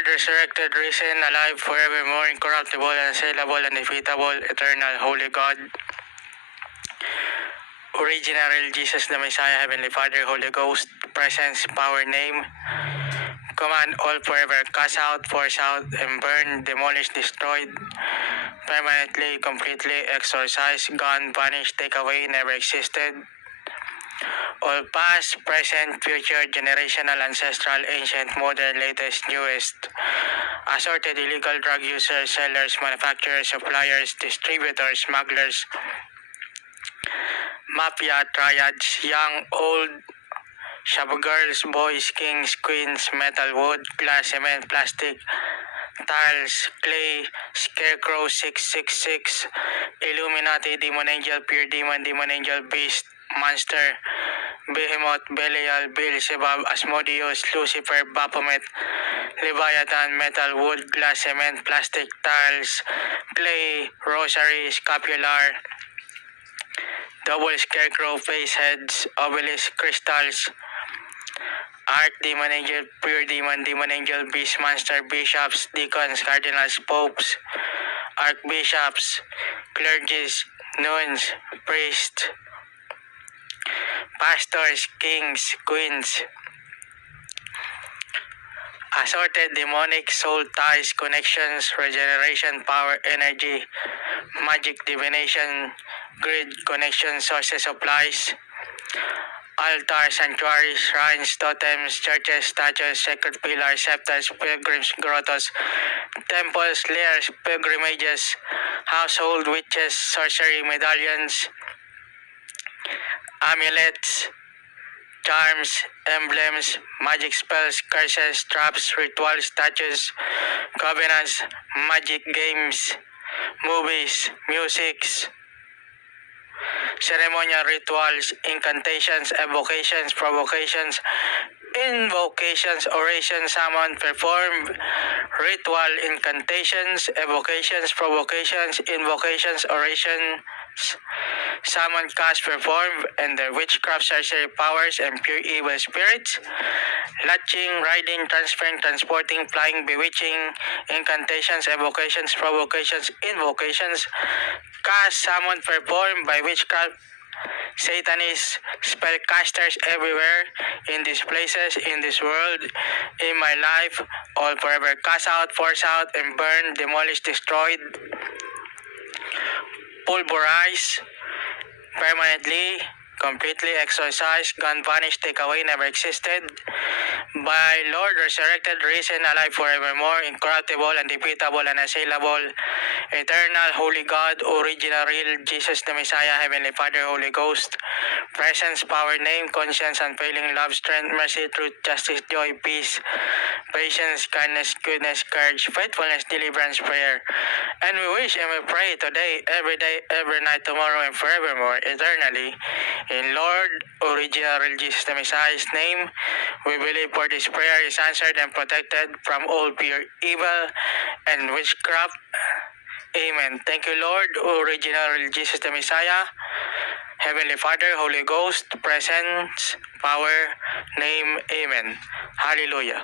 Lord, resurrected, risen, alive, forevermore, incorruptible, unassailable, undefeatable, eternal, holy God, original, real Jesus the Messiah, Heavenly Father, Holy Ghost, presence, power, name, command all forever, cast out, force out, and burn, demolish, destroyed, permanently, completely, exorcise, gone, vanished, take away, never existed. All past, present, future, generational, ancestral, ancient, modern, latest, newest, assorted illegal drug users, sellers, manufacturers, suppliers, distributors, smugglers, mafia, triads, young, old, shop girls, boys, kings, queens, metal, wood, glass, cement, plastic, tiles, clay, scarecrow, 666, Illuminati, demon angel, pure demon, demon angel, beast, monster, Behemoth, Belial, Beelzebub, Asmodeus, Lucifer, Baphomet, Leviathan, metal, wood, glass, cement, plastic, tiles, clay, rosary, scapular, double scarecrow, face heads, obelisk, crystals, arch, demon angel, pure demon, demon angel, beast, monster, bishops, deacons, cardinals, popes, archbishops, clergies, nuns, priests, pastors, kings, queens, assorted demonic soul ties, connections, regeneration, power, energy, magic, divination, grid, connection, sources, supplies, altars, sanctuaries, shrines, totems, churches, statues, sacred pillars, septals, pilgrims, grottos, temples, lairs, pilgrimages, household witches, sorcery, medallions, amulets, charms, emblems, magic spells, curses, traps, rituals, statues, covenants, magic games, movies, musics, ceremonial rituals, incantations, evocations, provocations, invocations, orations, summon, perform, ritual, incantations, evocations, provocations, invocations, orations, summon, cast, perform, and their witchcraft, sorcery powers, and pure evil spirits, latching, riding, transferring, transporting, flying, bewitching, incantations, evocations, provocations, invocations, cast, summon, perform by witchcraft, Satanists, spellcasters everywhere, in these places, in this world, in my life, all forever cast out, force out, and burn, demolish, destroyed, pulverize, permanently, completely exorcised, gone, vanished, take away, never existed, by Lord, resurrected, risen, alive forevermore, incorruptible, undefeatable, unassailable, eternal, holy God, original, real, Jesus the Messiah, Heavenly Father, Holy Ghost, presence, power, name, conscience, unfailing love, strength, mercy, truth, justice, joy, peace, patience, kindness, goodness, courage, faithfulness, deliverance, prayer. And we wish and we pray today, every day, every night, tomorrow, and forevermore, eternally. In Lord, original, real Jesus the Messiah's name, we believe for this prayer is answered and protected from all pure evil and witchcraft. Amen. Thank you, Lord, original, real Jesus the Messiah, Heavenly Father, Holy Ghost, presence, power, name. Amen. Hallelujah.